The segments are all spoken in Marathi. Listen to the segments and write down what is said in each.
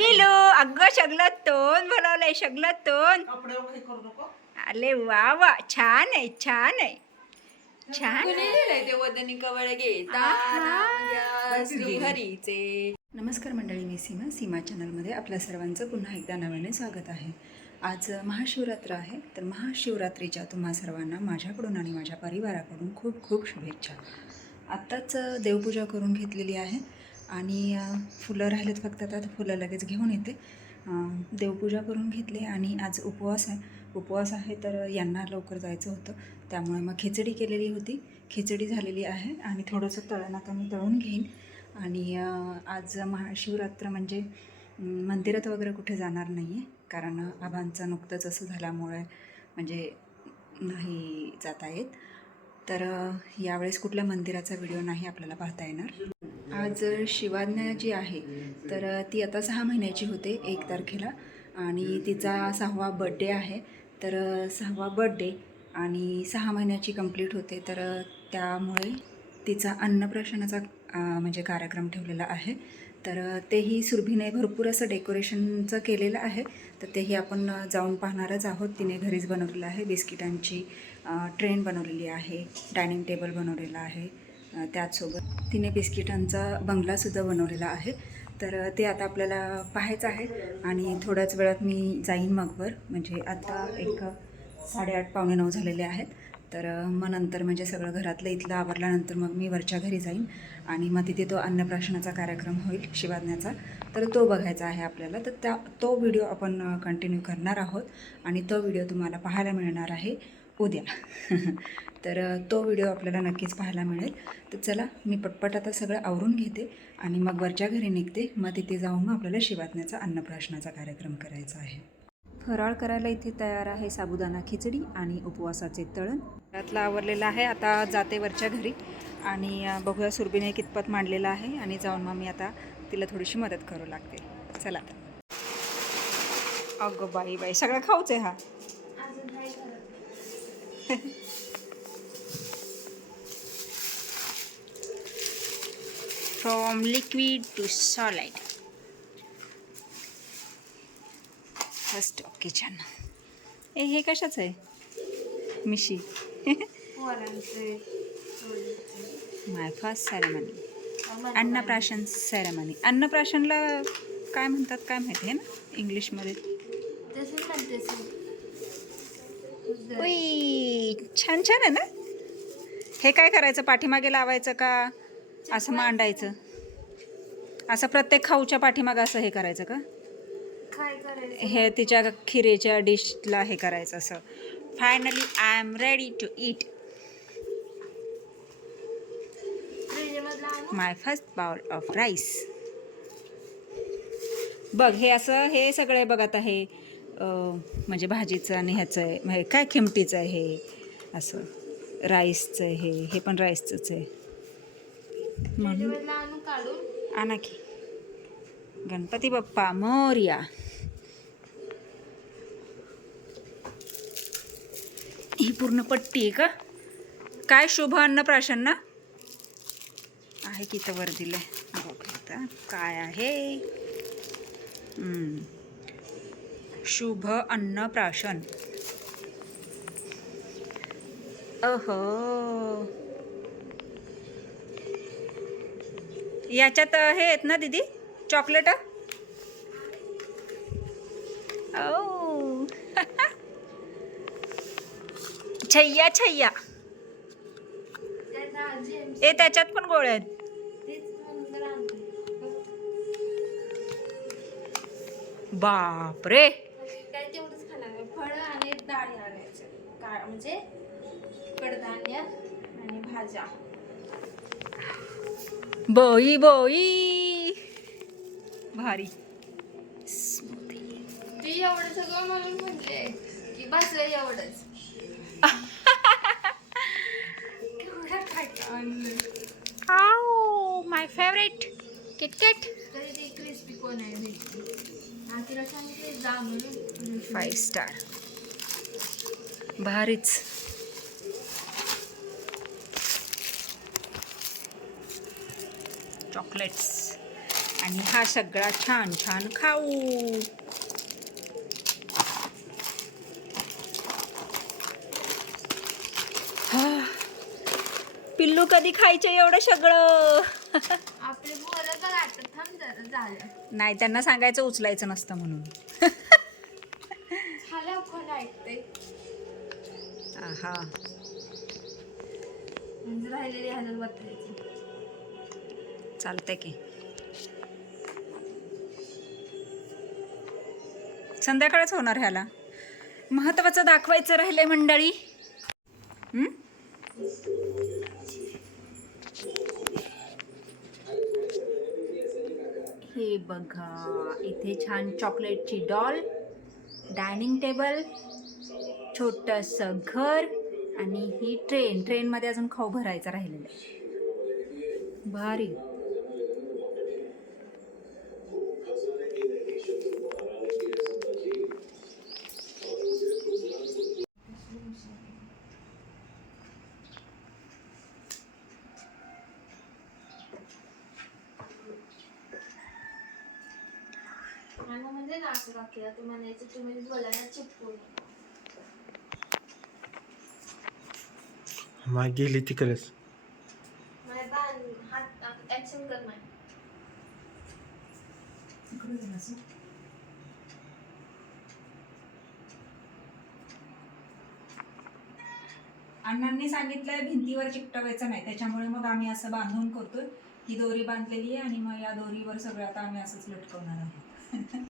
पिलू अगं सगळं तोंड बोलावलंय तोंड करू नको. अरे वा वा. छान आहे छान आहे. छान कुणी लिहिलंय ते वदनी कवळ घेता? श्री हरीचे नमस्कार मंडळी मी सीमा. सीमा चॅनलमध्ये आपल्या सर्वांचं पुन्हा एकदा नव्याने स्वागत आहे. आज महाशिवरात्र आहे तर महाशिवरात्रीच्या तुम्हा सर्वांना माझ्याकडून आणि माझ्या परिवाराकडून खूप खूप शुभेच्छा. आत्ताच देवपूजा करून घेतलेली आहे. आणि फुलं राहिलेत फक्त आता फुलं लगेच घेऊन येते. देवपूजा करून घेतली आणि आज उपवास आहे. उपवास आहे तर यांना लवकर जायचं होतं. त्यामुळे मग खिचडी केलेली होती. खिचडी झालेली आहे आणि थोडंसं तळण आता मी तळून घेईन. आणि आज महाशिवरात्र म्हणजे मंदिरात वगैरे कुठे जाणार नाही आहे कारण आबांचं नुकतंच असं झाल्यामुळे म्हणजे नाही जाता येत. तर यावेळेस कुठल्या मंदिराचा व्हिडिओ नाही आपल्याला पाहता येणार. आज शिवाज्ञा जी आहे तर ती आता सहा महिन्याची होते एक तारखेला. आणि तिचा सहावा बड्डे आहे. तर सहावा बड्डे आणि सहा महिन्याची कंप्लीट होते. तर त्यामुळे तिचा अन्नप्राशनाचा म्हणजे कार्यक्रम ठेवलेला आहे. तर तेही सुरभीने भरपूर असं डेकोरेशनचं केलेलं आहे. तर तेही आपण जाऊन पाहणारच आहोत. तिने घरीच बनवलेलं आहे. बिस्किटांची ट्रेन बनवलेली आहे. डायनिंग टेबल बनवलेला आहे. त्याचसोबत तिने बिस्किटांचा बंगलासुद्धा बनवलेला आहे. तर ते आता आपल्याला पाहायचं आहे आणि थोड्याच वेळात मी जाईन मगवर. म्हणजे आता एक साडेआठ पावणे नऊ झालेले आहेत. तर मग नंतर म्हणजे सगळं घरातलं इथलं आवरल्यानंतर मग मी वरच्या घरी जाईन आणि मग तिथे तो अन्नप्राशनाचा कार्यक्रम होईल शिवाज्ञाचा. तर तो बघायचा आहे आपल्याला. तर त्या तो व्हिडिओ आपण कंटिन्यू करणार आहोत आणि तो व्हिडिओ तुम्हाला पाहायला मिळणार आहे उद्या. तर तो व्हिडिओ आपल्याला नक्कीच पाहायला मिळेल. तर चला मी पटपट आता सगळं आवरून घेते आणि मग वरच्या घरी निघते. मग तिथे जाऊन मग आपल्याला शिवाज्ञाचा अन्नप्राशनाचा कार्यक्रम करायचा आहे. फराळ करायला इथे तयार आहे साबुदाणा खिचडी आणि उपवासाचे तळण. घरातलं आवरलेलं आहे. आता जाते वरच्या घरी आणि बघूया सुरभीने कितपत मांडलेलं आहे आणि जाऊन मग मी आता तिला थोडीशी मदत करू लागते. चला. अगं बाई बाई सगळं खाऊच आहे हा. From liquid to solid first kitchen ए हे कशाचं आहे? मिशी. माय फर्स्ट सेरेमनी अन्नप्राशन सेरेमनी अन्नप्राशनला काय म्हणतात काय माहिती आहे ना? इंग्लिशमध्ये. छान छान आहे ना? हे काय करायचं? पाठीमागे लावायचं का? असं मांडायचं. असं प्रत्येक खाऊच्या पाठीमागं असं हे करायचं का? काय करायचं? हे तिच्या खिरेच्या डिशला हे करायचं असं. Finally I am ready to eat my first bowl of rice बघ हे असं हे सगळे बघ आता हे अं, म्हणजे भाजीचं आणि ह्याचं आहे. काय खिमटीचं आहे हे? असं. राईसचं आहे हे. हे पण राईसचंच आहे. म्हणून आणा की. गणपती बाप्पा मोर्या. ही पूर्ण पट्टी आहे का? काय शुभ अन्नप्राशन ना आहे की इथं वर बघू इथं काय आहे. शुभ अन्नप्राशन अहो. याच्यात हे आहेत ना दीदी? चॉकलेट ओ छैया छैया. ए त्याच्यात पण गोळ्या आहेत. बापरे. आणि काय म्हणजे कडधान्य आणि भाज्या. बोई बोई. भारी. तू एवढं सगळं म्हणून म्हणले की बस एवढंच. आओ माय फेवरेट किटकॅट. क्रिस्पी कोण आहे भेटली आणि तिला सांगितले जा म्हणून. फाईव्ह स्टार भारीच. चॉकलेट्स आणि हा सगळा छान छान खाऊ. हा. पिल्लू कधी खायचे एवढं सगळं? नाही त्यांना सांगायचं उचलायचं नसतं म्हणून. झालं चालतंय की. संध्याकाळच होणार ह्याला. महत्वाचं दाखवायचं राहिलंय मंडळी. हे? बघा इथे छान चॉकलेटची डॉल डायनिंग टेबल छोटंसं घर आणि ही ट्रेन. ट्रेनमध्ये अजून खाऊ भरायचा राहिलेला आहे. भारी. मला म्हणजे ना असं काकीला तू म्हणायचं तुम्ही बोलायला चिपकून माय गेली तिकडेच. माझ्या बाण हात ऍक्शन कर माय. अण्णांनी सांगितलंय भिंतीवर चिकटवायचं नाही त्याच्यामुळे मग आम्ही असं बांधून करतोय. ही दोरी बांधलेली आहे आणि मग या दोरीवर सगळं आता आम्ही असंच लटकवणार आहोत.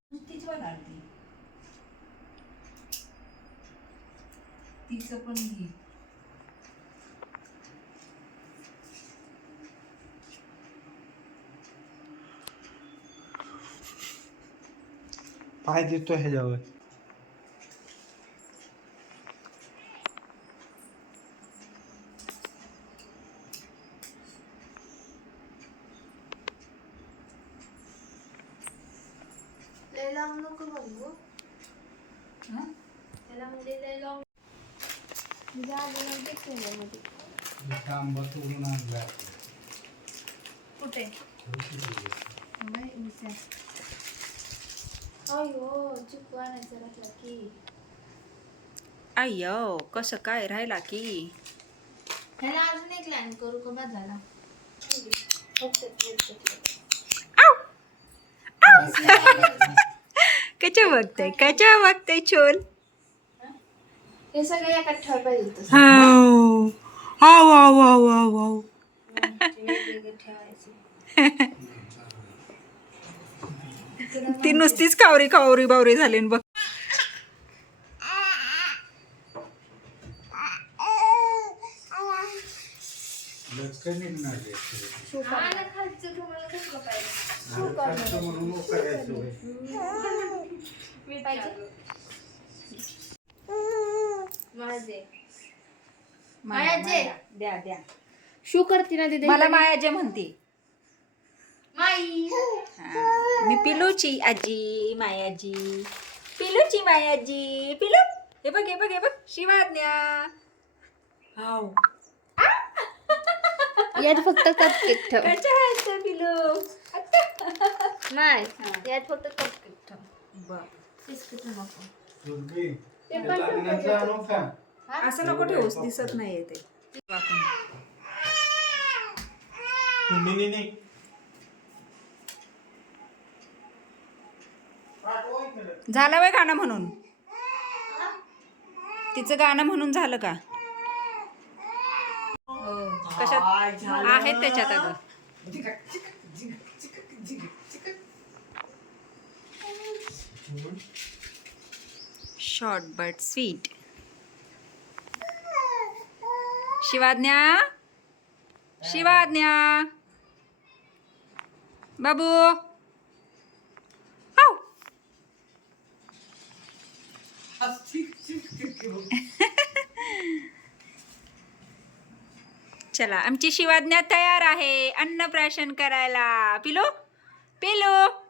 नुसतीच आरती. तिचं पण घे. पाय देतो ह्याच्यावर लय त्याला म्हणजे लय कुठे. अयो चिकू आणायचं राहिला की अय्यो कसं काय राहिला की? ह्याला अजून एक लाईन करू का बाद झाला कच्या बघते कच्या बघते छोल? हे सगळे एका ठेवायला पाहिजे होतं हाव. हाव हाव हाव हाव हाव. वेगवेगळे ठेवायचे ती नुसतीच कावरी कावरी बावरी झाली न बघ. खालचं तुम्हाला कसलं पाहिजे? पाहिजे माझे. मायाचे. द्या द्या. शू करते ना तिथे मला मायाजे म्हणते. माई. हा, मी पिलूची आजी मायाजी. पिलूची मायाजी पिलू. हे बघ हे बघ हे बघ. शिवाज्ञा. हाव. यात फक्त कपकेक ठेव. कशा आहेस गं, पिलू? नाही. यात फक्त कपकेक बिस्किट नको. असं नको ठेवूस दिसत नाही ते. झालं वय गाणं म्हणून? तिचं गाणं म्हणून झालं का? हो. कशात? आहेत त्याच्यात अगं. Short but sweet Shivagya? Shivagya? बाबू? हो. चला आमची शिवाज्ञा तयार आहे. अन्नप्राशन करायला. पिलो? पिलो?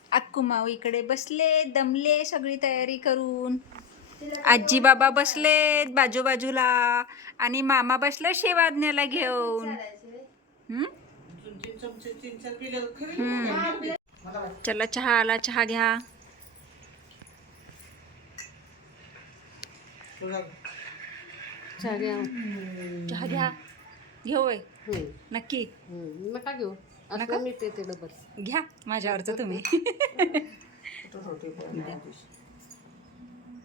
अक्कू माऊ इकडे बसले दमले सगळी तयारी करून. आजी बाबा बसलेत बाजू बाजूला आणि मामा बसला शेवाज्ञाला घेऊन. चला चहा आला चहा घ्या. चहा घ्या. घेऊ होय. नक्की. नका घेऊ. नका? असं मी ते ते डबल. घ्या माझ्यावरचं तुम्ही.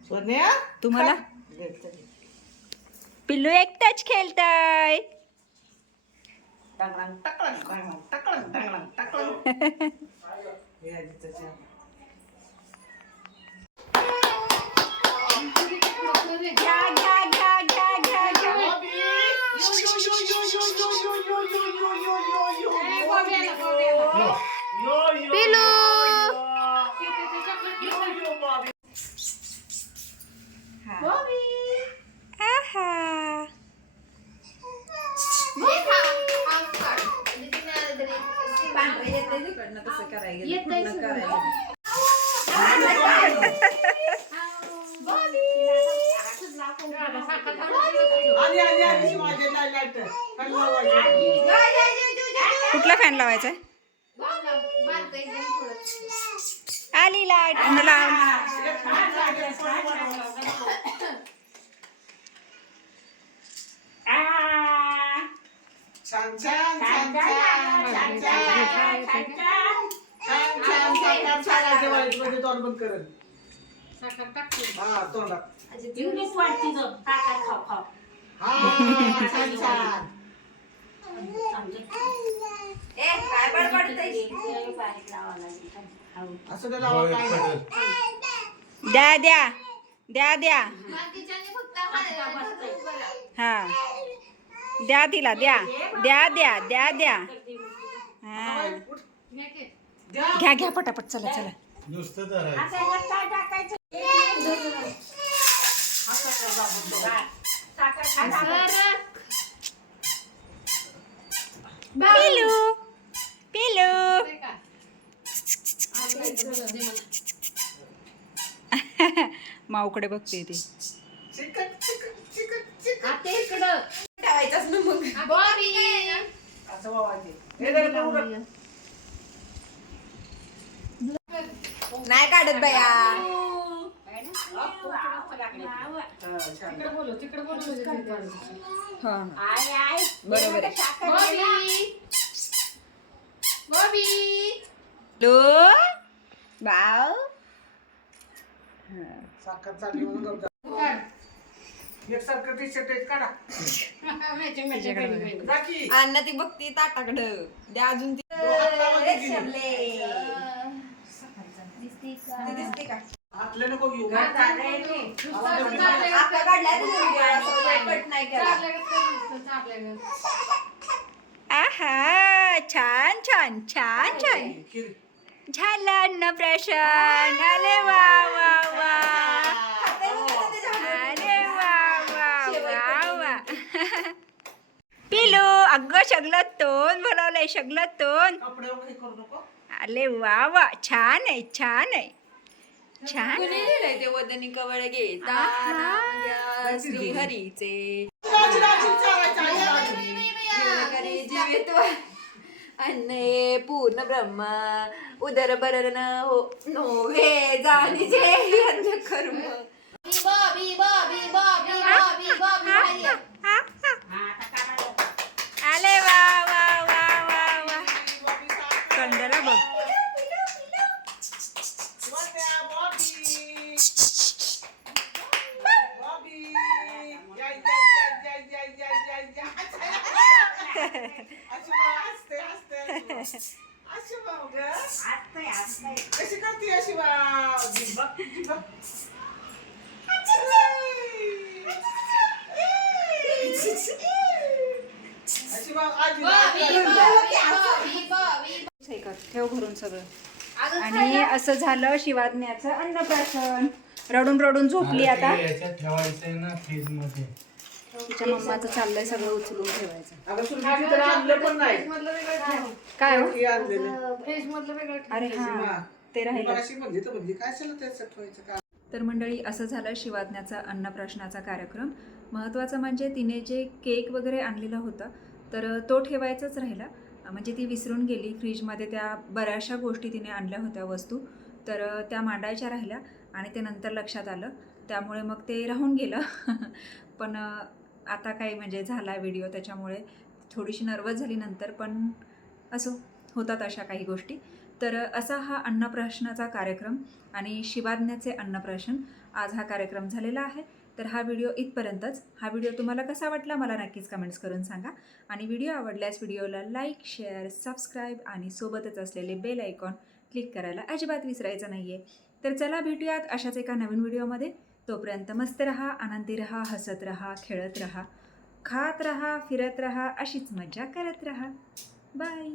सोन्या तुम्हाला? पिल्लू एकटाच खेळताय. टाकळंग टाकळंग टाकळंग हे चहा. घ्या घ्या घ्या घ्या घ्या घ्या. आणि आणि आणि माझे लाइट लाइट कुठला फॅन लावायचा आली लाइट लाव असं ते लावा काय नाही. द्या द्या द्या द्या. हा. द्या तिला द्या. द्या द्या द्या द्या. हा. द्या घ्या घ्या पटापट चला चला. नुसतं माऊकडे बघते ती. नाही काढत बाया. बरोबर आहे. साखर चालली म्हणून गप जा. एकसारखं टी शर्ट काढा. राखी अण्णा ती बघती ताटाकडं. द्या अजून ती. दिसते का दिसते का? आतले नको घेऊ. आता काढलाय तुम्ही video, असं कट नाही केला. आहा छान छान छान छान. झालं अन्नप्राशन अरे वा वा वा. पिलू अगं सगळं तोंड बोलावलंय सगळं तोंड. कपडे वगैरे करू नको. अरे वा वा. छान आहे छान आहे. छान ते वदनी कवळ घेता? आहा. श्रीहरीचे राजी राजी विचारायचं आहे, राजी. करे जीवे तो अन्ने पूर्ण ब्रह्म उदर बरन हो नोवे जाणीचे अन्य कर्म. बॉबी बॉबी बॉबी बॉबी बॉबी आले वा वा वा वा वा. कंदला बघ. अशी करते अशी बा ठेव भरून सगळं. आणि असं झालं शिवाज्ञाचं अन्नप्राशन. रडून रडून झोपली आता. याच्यात ठेवायचंय ना फ्रीजमध्ये तिच्या मम्माचं चाललंय सगळं उचलून ठेवायचं. अगं सुरभीची तर आणलं पण नाही. काय हो? अरे हा ते राहिलं. तर म्हणली काय झालं त्याचं ठेवायचं का? तर मंडळी असं झालं शिवाज्ञाचा अन्नप्राशनाचा कार्यक्रम. महत्त्वाचं म्हणजे तिने जे केक वगैरे आणलेला होता तर तो ठेवायचाच राहिला. म्हणजे ती विसरून गेली. फ्रीजमध्ये त्या बऱ्याचशा गोष्टी तिने आणल्या होत्या वस्तू. तर त्या मांडायच्या राहिल्या आणि ते नंतर लक्षात आलं. त्यामुळे मग ते राहून गेलं. पण आता काही म्हणजे झाला व्हिडिओ त्याच्यामुळे थोडीशी नर्वस झाली नंतर पण असो होतात अशा काही गोष्टी. तर असा हा अन्नप्राशनाचा कार्यक्रम आणि शिवाज्ञाचे अन्नप्राशन आज हा कार्यक्रम झालेला आहे. तर हा व्हिडिओ इथपर्यंतच. हा व्हिडिओ तुम्हाला कसा वाटला मला नक्कीच कमेंट्स करून सांगा. आणि व्हिडिओ आवडल्यास व्हिडिओला लाईक शेअर सबस्क्राईब आणि सोबतच असलेले बेल आयकॉन क्लिक करायला अजिबात विसरायचं नाही आहे तर चला भेटूयात अशाच एका नवीन व्हिडिओमध्ये. तोपर्यंत मस्त रहा आनंदी रहा हसत रहा खेळत रहा खात रहा फिरत रहा अशीच मजा करत रहा. बाय